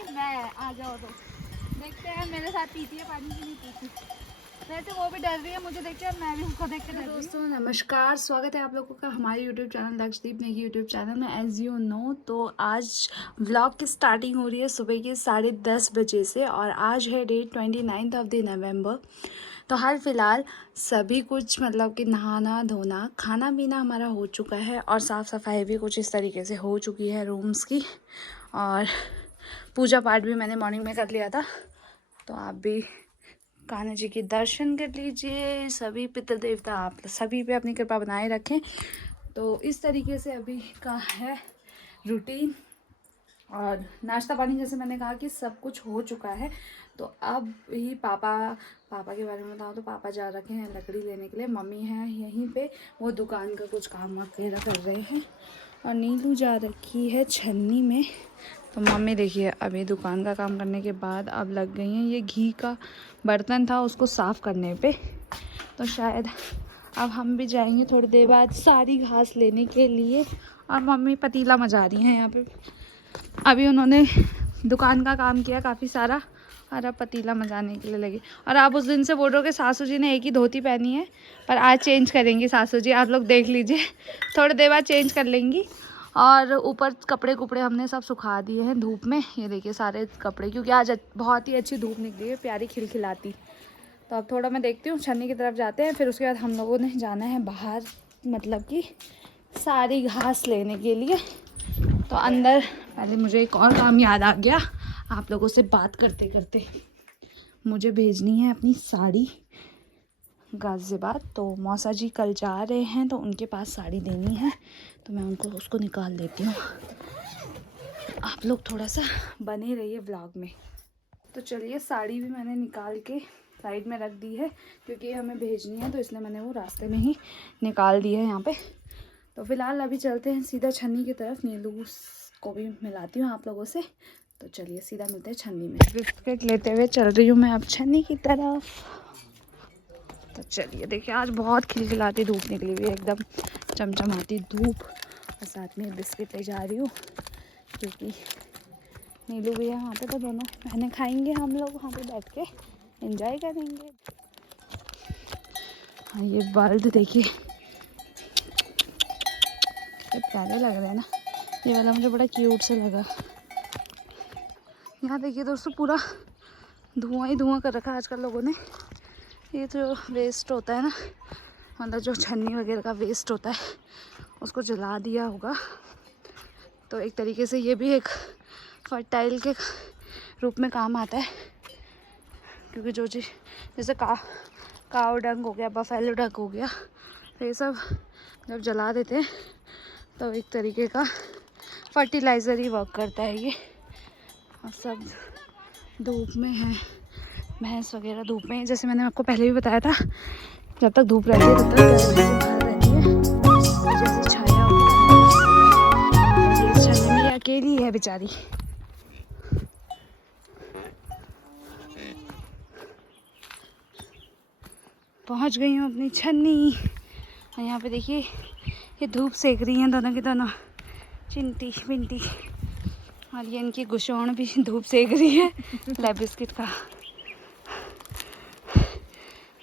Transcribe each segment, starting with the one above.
पिलाऊंगी मैं, आ जाओ तो। देखते हैं मेरे साथ पीती है पानी की नहीं पीती। वैसे वो भी डर रही है मुझे देख के, मैं भी उसको देख के डर रही हूँ। दोस्तों नमस्कार, स्वागत है आप लोगों का हमारे YouTube channel Lakshadweep Negi YouTube channel में। एज़ यू नो तो आज व्लॉग की स्टार्टिंग हो रही है सुबह के 10:30 बजे से और आज है डेट 29 ऑफ द नवंबर। तो हाल फ़िलहाल सभी कुछ मतलब कि नहाना धोना खाना पीना हमारा हो चुका है और साफ़ सफाई भी कुछ इस तरीके से हो चुकी है रूम्स की। और पूजा पाठ भी मैंने मॉर्निंग में कर लिया था। तो आप भी कान्हा जी के दर्शन कर लीजिए। सभी पितृ देवता आप सभी पे अपनी कृपा बनाए रखें। तो इस तरीके से अभी का है रूटीन। और नाश्ता पानी जैसे मैंने कहा कि सब कुछ हो चुका है। तो अब ही पापा के बारे में बताओ तो पापा जा रखे हैं लकड़ी लेने के लिए। मम्मी हैं यहीं पे, वो दुकान का कुछ काम वगैरह कर रहे हैं। और नीलू जा रखी है छन्नी में। तो मम्मी देखिए अभी दुकान का काम करने के बाद अब लग गई हैं, ये घी का बर्तन था उसको साफ़ करने पे। तो शायद अब हम भी जाएंगे थोड़ी देर बाद सारी घास लेने के लिए। और मम्मी पतीला मजा रही हैं यहाँ पे। अभी उन्होंने दुकान का काम किया काफ़ी सारा और अब पतीला मजाने के लिए लगी। और आप उस दिन से बोल रहे हो कि सासू जी ने एक ही धोती पहनी है, पर आज चेंज करेंगी सासू जी, आप लोग देख लीजिए। थोड़ी देर बाद चेंज कर लेंगी। और ऊपर कपड़े कुपड़े हमने सब सुखा दिए हैं धूप में। ये देखिए सारे कपड़े, क्योंकि आज बहुत ही अच्छी धूप निकली है, प्यारी खिलखिलाती। तो अब थोड़ा मैं देखती हूँ, छन्नी की तरफ जाते हैं। फिर उसके बाद हम लोगों ने जाना है बाहर, मतलब कि सारी घास लेने के लिए। तो अंदर पहले मुझे एक और काम याद आ गया आप लोगों से बात करते करते। मुझे भेजनी है अपनी साड़ी गाज़ियाबाद। तो मौसा जी कल जा रहे हैं तो उनके पास साड़ी देनी है। तो मैं उनको उसको निकाल देती हूँ। आप लोग थोड़ा सा बने रहिए व्लॉग में। तो चलिए साड़ी भी मैंने निकाल के साइड में रख दी है, क्योंकि हमें भेजनी है तो इसलिए मैंने वो रास्ते में ही निकाल दी है यहाँ पे। तो फिलहाल अभी चलते हैं सीधा छन्नी की तरफ। नीलू को भी मिलाती हूँ आप लोगों से। तो चलिए सीधा मिलते हैं छन्नी में। बिस्किट लेते हुए चल रही हूँ मैं अब छन्नी की तरफ। तो चलिए देखिए आज बहुत खिलखिलाती धूप निकली हुई है, एकदम चमचमाती धूप। और साथ में बिस्किट ले जा रही हूँ क्योंकि नीलू भी है वहाँ पे, तो दोनों बहनें खाएंगे, हम लोग वहाँ पे बैठ के एंजॉय करेंगे। हाँ ये बल्ब देखिए ये प्यारे लग रहे हैं ना। ये वाला मुझे बड़ा क्यूट से लगा। यहाँ देखिए दोस्तों पूरा धुआं ही धुआं कर रखा है आजकल लोगों ने। ये जो वेस्ट होता है ना, मतलब जो छन्नी वगैरह का वेस्ट होता है उसको जला दिया होगा। तो एक तरीके से ये भी एक फर्टाइल के रूप में काम आता है, क्योंकि जो चीज़ जैसे काव डंग हो गया, बफेलो डंग हो गया, तो ये सब जब जला देते हैं तो एक तरीके का फर्टिलाइज़र ही वर्क करता है ये। और सब धूप में है, भैंस वगैरह धूप में, जैसे मैंने आपको पहले भी बताया था, जब तक धूप रहती है तब तक बाहर रहती है। और जैसे छाया होती है, छन्नी में अकेली है बेचारी। पहुंच गई हूँ अपनी छन्नी। और यहाँ पे देखिए ये धूप सेक रही हैं दोनों की दोनों, चिंटी पिंटी। और ये इनकी गुशोण भी धूप सेक रही है ले बिस्किट का।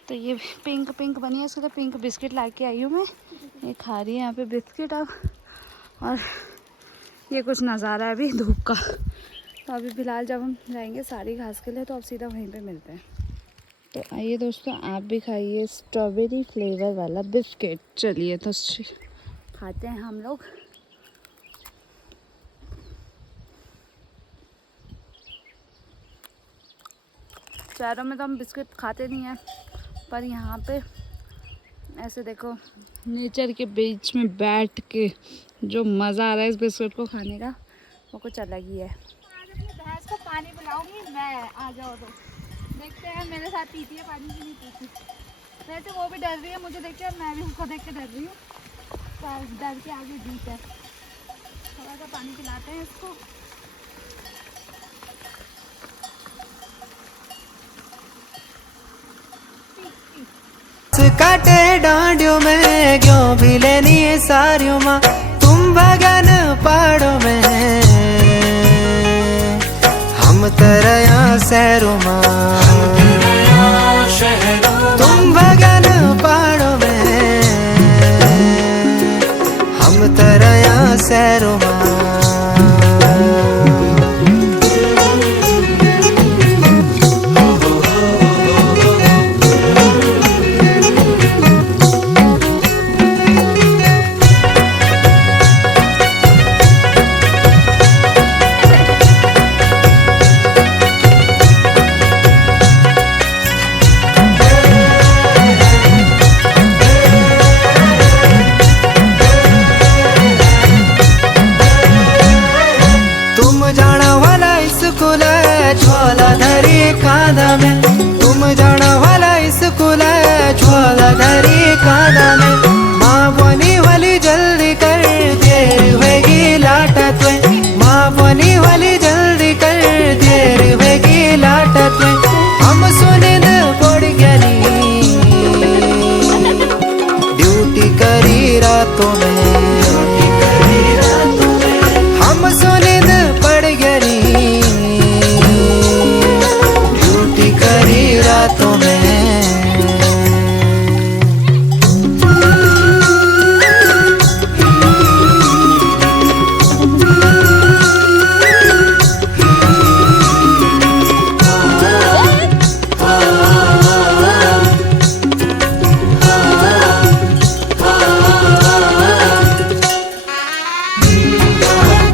तो ये पिंक पिंक बनी है, इसके लिए पिंक बिस्किट ला के आई हूँ मैं। ये खा रही है यहाँ पे बिस्किट अब। और ये कुछ नज़ारा है अभी धूप का। तो अभी फ़िलहाल जब हम जाएंगे सारी घास के लिए तो अब सीधा वहीं पे मिलते हैं। तो आइए दोस्तों आप भी खाइए स्ट्रॉबेरी फ्लेवर वाला बिस्किट। चलिए तो खाते हैं हम लोग। शहरों में तो हम बिस्किट खाते नहीं हैं, पर यहाँ पे ऐसे देखो नेचर के बीच में बैठ के जो मज़ा आ रहा है इस बिस्किट को खाने का, वो कुछ अलग ही है। आज अपनी भैंस को पानी पिलाऊंगी मैं, आ जाओ तो। देखते हैं मेरे साथ पीती है पानी की नहीं पीती। वैसे वो भी डर रही है मुझे देख के, मैं भी उसको देख के डर रही हूँ। डर के आगे जीत है। थोड़ा सा पानी पिलाते हैं इसको। काटे डांडियों में क्यों भी लेनी है सारियों माँ, तुम भगन पहाड़ों में हम तेरे यहाँ सैरुमा तुम भगन पहाड़ों में, हम तेरे यहाँ सैरुमा। झोला धरी कांदा में, तुम जाना वाला स्कूल है झोला धरी कांदा में। माँ बोनी वाली जल्दी कर देर होगी लाटत में, माँ बोनी वाली जल्दी कर देर होगी लाटत में। हम सुनिंद पड़ गई ड्यूटी करी रातों में, हम सुनिंद पड़ गई रातों में।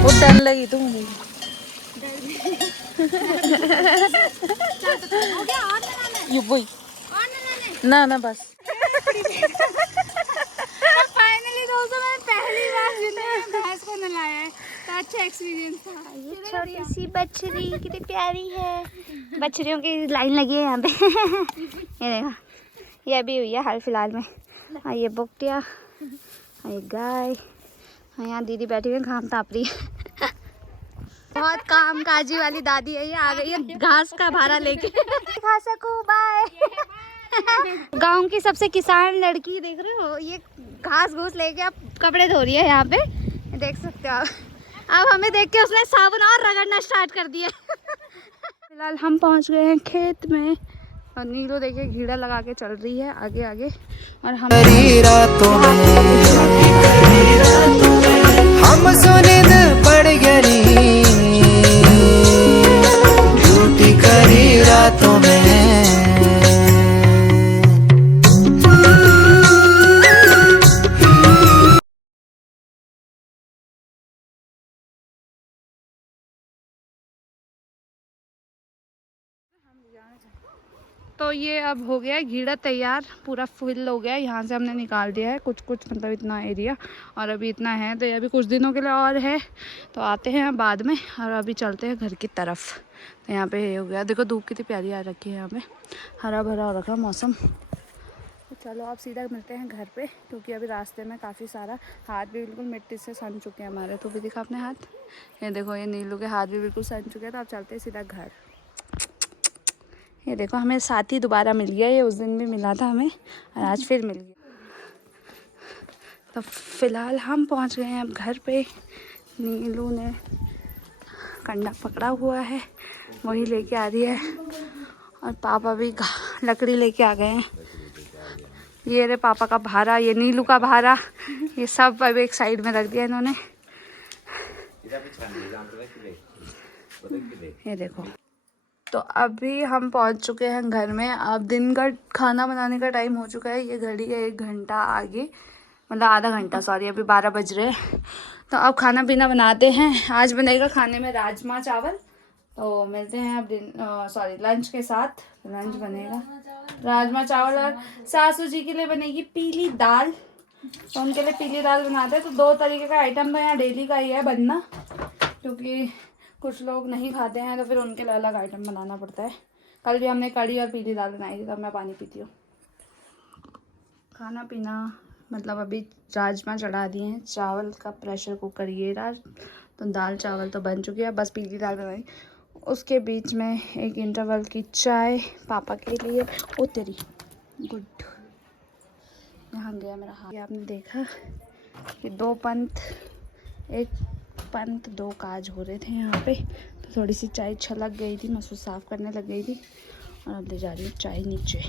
वो डर लगी तुम ये वही ना ना बस। फाइनली दोस्तों मैंने पहली बार जिंदगी में भैंस को नहलाया है, तो अच्छा एक्सपीरियंस था। ये छोटी सी बछड़ी कितनी प्यारी है। बछड़ियों की लाइन लगी है यहाँ पे। ये देखो, ये अभी हुई है हाल फिलहाल में। और ये बुकटिया, और ये गाय, और यहाँ दीदी बैठी हुई घाम ताप रही है। बहुत काम काजी वाली दादी है, ये आ गई है घास का भारा लेके। खा सकूं बाय। गांव की सबसे किसान लड़की देख रहे हो, ये घास घूस लेके अब कपड़े धो रही है यहाँ पे, देख सकते हो आप। अब हमें देख के उसने साबुन और रगड़ना स्टार्ट कर दिया। फिलहाल हम पहुँच गए हैं खेत में, और नीलो देखिए घीड़ा लगा के चल रही है आगे आगे। और हम सुनिंद पड़ गई ड्यूटी करी रातों में। तो ये अब हो गया है घीड़ा तैयार, पूरा फिल हो गया है। यहाँ से हमने निकाल दिया है कुछ कुछ, मतलब इतना एरिया, और अभी इतना है। तो ये अभी कुछ दिनों के लिए और है, तो आते हैं बाद में। और अभी चलते हैं घर की तरफ। तो यहाँ पे ये हो गया, देखो धूप कितनी प्यारी आ रखी है यहाँ पे, हरा भरा हो रखा मौसम। तो चलो आप सीधा मिलते हैं घर पे, क्योंकि अभी रास्ते में काफ़ी सारा हाथ भी बिल्कुल मिट्टी से सन चुके हैं हमारे। तो भी दिखा अपने हाथ, ये देखो, ये नीलू के हाथ भी बिल्कुल सन चुके हैं। तो आप चलते हैं सीधा घर। ये देखो हमें साथी दोबारा मिल गया, ये उस दिन भी मिला था हमें, और आज फिर मिल गया। तो फिलहाल हम पहुंच गए हैं अब घर पे। नीलू ने कंडा पकड़ा हुआ है, वही लेके आ रही है, और पापा भी लकड़ी लेके आ गए हैं। ये रे पापा का भारा, ये नीलू का भारा, ये सब अब एक साइड में रख दिया इन्होंने। ये देखो, तो अभी हम पहुंच चुके हैं घर में। अब दिन का खाना बनाने का टाइम हो चुका है। ये घड़ी है 1 घंटा आगे, मतलब आधा घंटा, सॉरी, अभी 12 बज रहे हैं। तो अब खाना पीना बनाते हैं। आज बनेगा खाने में राजमा चावल। तो मिलते हैं अब लंच के साथ। लंच बनेगा राजमा चावल, और सासू जी के लिए बनेगी पीली दाल। तो उनके लिए पीली दाल बनाते हैं। तो 2 तरीके का आइटम तो यहाँ डेली का ही है बनना, क्योंकि कुछ लोग नहीं खाते हैं, तो फिर उनके लिए अलग आइटम बनाना पड़ता है। कल भी हमने कड़ी और पीली दाल बनाई थी, तब मैं पानी पीती हूँ। खाना पीना मतलब अभी राजमा चढ़ा दिए हैं, चावल का प्रेशर कुकर ये रहा। तो दाल चावल तो बन चुकी है, बस पीली दाल बनाई। उसके बीच में एक इंटरवल की चाय पापा के लिए। ओ तेरी गुड, यहाँ गया मेरा हाथ। आपने देखा कि 2 पंथ, 1 पंथ 2 काज हो रहे थे यहाँ पे। तो थोड़ी सी चाय छलक गई थी, मैं उसको साफ़ करने लग गई थी और अब ले जा रही हूँ चाय नीचे।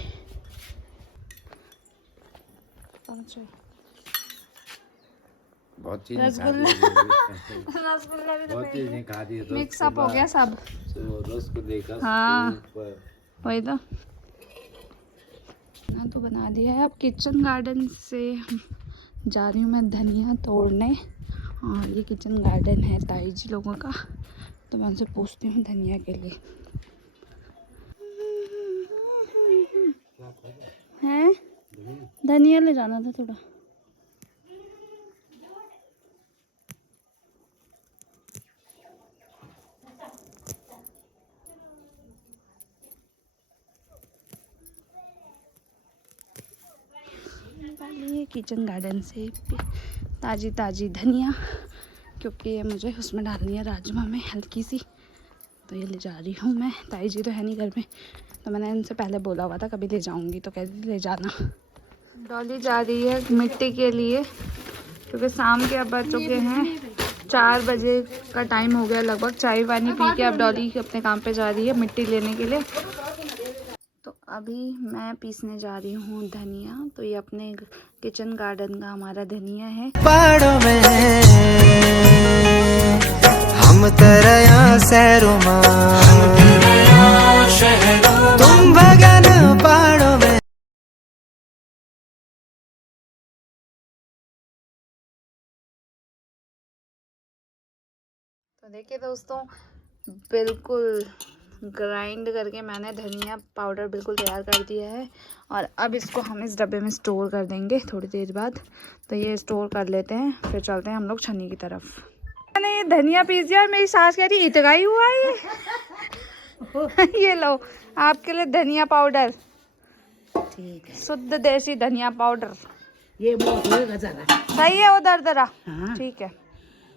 बहुत चीजें खा दी मिक्सअप हो गया सब। रसगुल्ले का हाँ सूप। वही तो ना तो बना दिया है। अब किचन गार्डन से जा रही हूँ मैं धनिया तोड़ने, और ये किचन गार्डन है ताई जी लोगों का, तो मैं उनसे पूछती हूँ धनिया के लिए। हैं धनिया ले जाना था थोड़ा। निकालिए किचन गार्डन से ताज़ी ताज़ी धनिया, क्योंकि ये मुझे उसमें डालनी है राजमा में हल्की सी, तो ये ले जा रही हूँ मैं। ताई जी तो है नहीं घर में, तो मैंने इनसे पहले बोला हुआ था कभी ले जाऊँगी तो कहती ले जाना। डॉली जा रही है मिट्टी के लिए, क्योंकि शाम के अब बज चुके हैं 4 बजे का टाइम हो गया लगभग। चाय पानी पी के अब डॉली अपने काम पे जा रही है मिट्टी लेने के लिए। तो अभी मैं पीसने जा रही हूँ धनिया। तो ये अपने किचन गार्डन का हमारा धनिया है। पहाड़ों में हम तेरे यहाँ सैरों में, तुम बगन पहाड़ों में। तो देखिए दोस्तों, बिल्कुल ग्राइंड करके मैंने धनिया पाउडर बिल्कुल तैयार कर दिया है, और अब इसको हम इस डब्बे में स्टोर कर देंगे थोड़ी देर बाद। तो ये स्टोर कर लेते हैं, फिर चलते हैं हम लोग छन्नी की तरफ। मैंने ये धनिया पीस दिया, मेरी सास कह रही इतना ही हुआ ये ये लो आपके लिए धनिया पाउडर, ठीक है। शुद्ध देसी धनिया पाउडर। ये बहुत होएगा जरा। सही है उधर दरा। हाँ। ठीक है।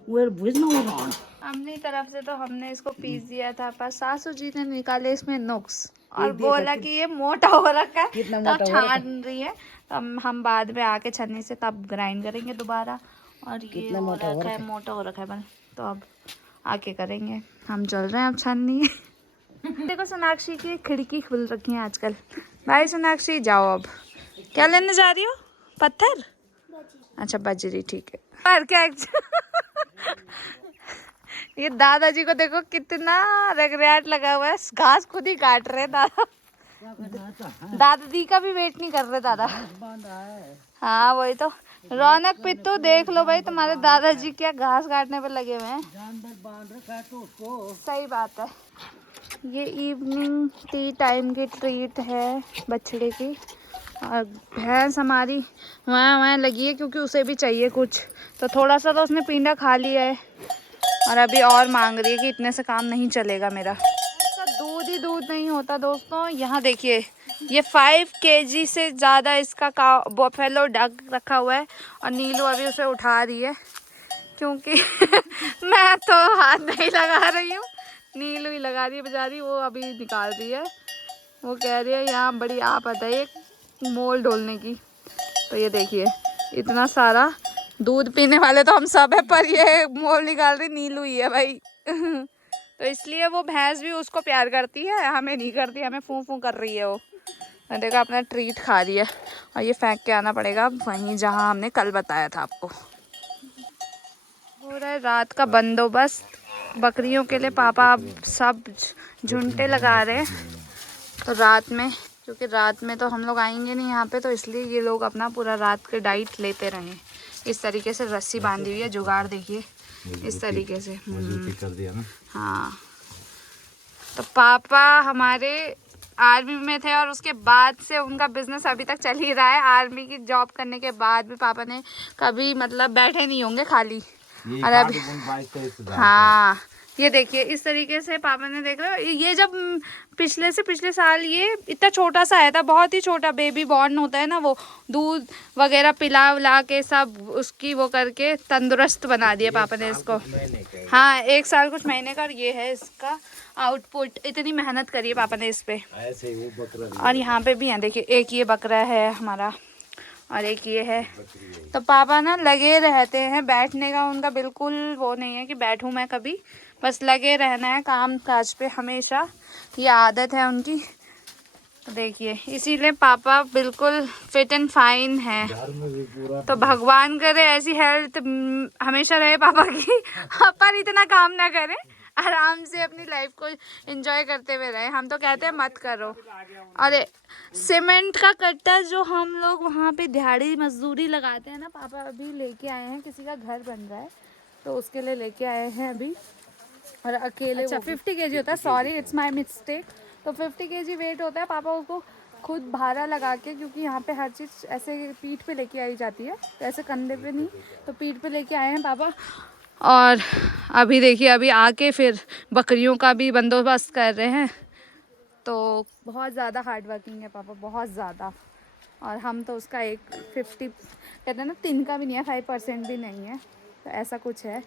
वो भुजना हो रहा। अपनी तरफ से तो हमने इसको पीस दिया था, पर सासू जी ने निकाले इसमें नुक्स और बोला कि ये मोटा हो रखा है, कितना तो मोटा हो रखा है? छान रही है। तो हम बाद में आके छन्नी से तब ग्राइंड करेंगे दोबारा। और ये कितना हो मोटा हो रखा है, रखा है? मोटा हो रखा है बन, तो अब आके करेंगे। हम चल रहे हैं अब छन्नी। देखो सोनाक्षी की खिड़की खुल रखी है आजकल। भाई सोनाक्षी जाओ अब। क्या लेने जा रही हो? पत्थर? अच्छा बजरी, ठीक है। पर क्या ये दादाजी को देखो कितना रगड़ाट लगा हुआ है, घास खुद ही काट रहे हैं दादा। दादाजी का भी वेट नहीं कर रहे दादा। हाँ वही तो। रौनक पित्तू देख लो भाई, तुम्हारे दादाजी क्या घास काटने पे लगे हुए हैं। सही बात है। ये इवनिंग टी टाइम की ट्रीट है बछड़े की, और भैंस हमारी वहाँ लगी है, क्योंकि उसे भी चाहिए कुछ। तो थोड़ा सा तो उसने पिंडा खा लिया है, और अभी और मांग रही है कि इतने से काम नहीं चलेगा मेरा। इसका दूध ही दूध नहीं होता दोस्तों। यहाँ देखिए, ये 5 kg से ज़्यादा इसका बफेलो डक रखा हुआ है, और नीलू अभी उसे उठा रही है, क्योंकि मैं तो हाथ नहीं लगा रही हूँ, नीलू ही लगा रही है बेचारी। वो अभी निकाल रही है, वो कह रही है यहाँ बड़ी आफत है एक मोल ढोलने की। तो ये देखिए, इतना सारा दूध पीने वाले तो हम सब है, पर ये मोल निकाल रही नीलू ही है भाई। तो इसलिए वो भैंस भी उसको प्यार करती है, हमें नहीं करती, हमें फूं फूं कर रही है वो। देखा अपना ट्रीट खा रही है, और ये फेंक के आना पड़ेगा वहीं जहाँ हमने कल बताया था आपको। हो रहा है रात का बंदोबस्त बकरियों के लिए। पापा अब सब झुंडे लगा रहे हैं, तो रात में, क्योंकि रात में तो हम लोग आएंगे नहीं यहाँ पे, तो इसलिए ये लोग अपना पूरा रात के डाइट लेते रहें। इस तरीके से रस्सी बांधी हुई है, जुगाड़ देखिए इस तरीके से। कर दिया ना। हाँ, तो पापा हमारे आर्मी में थे, और उसके बाद से उनका बिजनेस अभी तक चल ही रहा है। आर्मी की जॉब करने के बाद भी पापा ने कभी मतलब बैठे नहीं होंगे खाली। और अभी हाँ, ये देखिए इस तरीके से पापा ने, देख रहे हो, ये जब पिछले साल ये इतना छोटा सा आया था, बहुत ही छोटा, बेबी बॉर्न होता है ना, वो दूध वगैरह पिला उला के सब उसकी वो करके तंदुरुस्त बना दिया पापा ने इसको। हाँ 1 साल कुछ महीने का, और ये है इसका आउटपुट। इतनी मेहनत करी है पापा ने इस पे। और यहाँ पे भी है देखिए, एक ये बकरा है हमारा, और एक ये है। तो पापा ना लगे रहते हैं, बैठने का उनका बिल्कुल वो नहीं है कि बैठूं मैं कभी, बस लगे रहना है काम काज पे हमेशा, ये आदत है उनकी। तो देखिए इसीलिए पापा बिल्कुल फिट एंड फाइन है। तो भगवान करे ऐसी हेल्थ हमेशा रहे पापा की, पर इतना काम ना करें, आराम से अपनी लाइफ को एंजॉय करते हुए रहे। हम तो कहते हैं मत करो। अरे सीमेंट का कट्टा जो हम लोग वहाँ पे दिहाड़ी मजदूरी लगाते हैं ना, पापा अभी लेके आए हैं, किसी का घर बन रहा है तो उसके लिए लेके आए हैं अभी। और अकेले अच्छा 50 kg होता है, सॉरी इट्स माय मिस्टेक। तो 50 kg वेट होता है, पापा उसको खुद भारा लगा के, क्योंकि यहाँ पे हर चीज़ ऐसे पीठ पे लेके आई जाती है, तो ऐसे कंधे पे नहीं, तो पीठ पे लेके आए हैं पापा। और अभी देखिए अभी आके फिर बकरियों का भी बंदोबस्त कर रहे हैं। तो बहुत ज़्यादा हार्ड वर्किंग है पापा, बहुत ज़्यादा। और हम तो उसका 50 कहते हैं ना, 3 का भी नहीं है, 5% भी नहीं है, तो ऐसा कुछ है।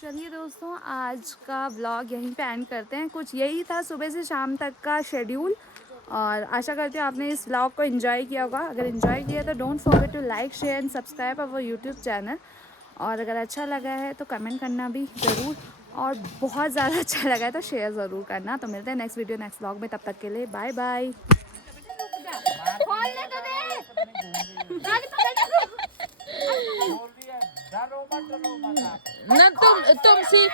चलिए दोस्तों, आज का व्लॉग यहीं पे एंड करते हैं। कुछ यही था सुबह से शाम तक का शेड्यूल, और आशा करती हूँ आपने इस व्लॉग को एंजॉय किया होगा। अगर एंजॉय किया तो don't forget to like share and subscribe our YouTube channel. और अगर अच्छा लगा है तो कमेंट करना भी ज़रूर, और बहुत ज़्यादा अच्छा लगा है तो शेयर ज़रूर करना। तो मिलते हैं नेक्स्ट वीडियो नेक्स्ट व्लॉग में, तब तक के लिए बाय बाय। ना तुम सी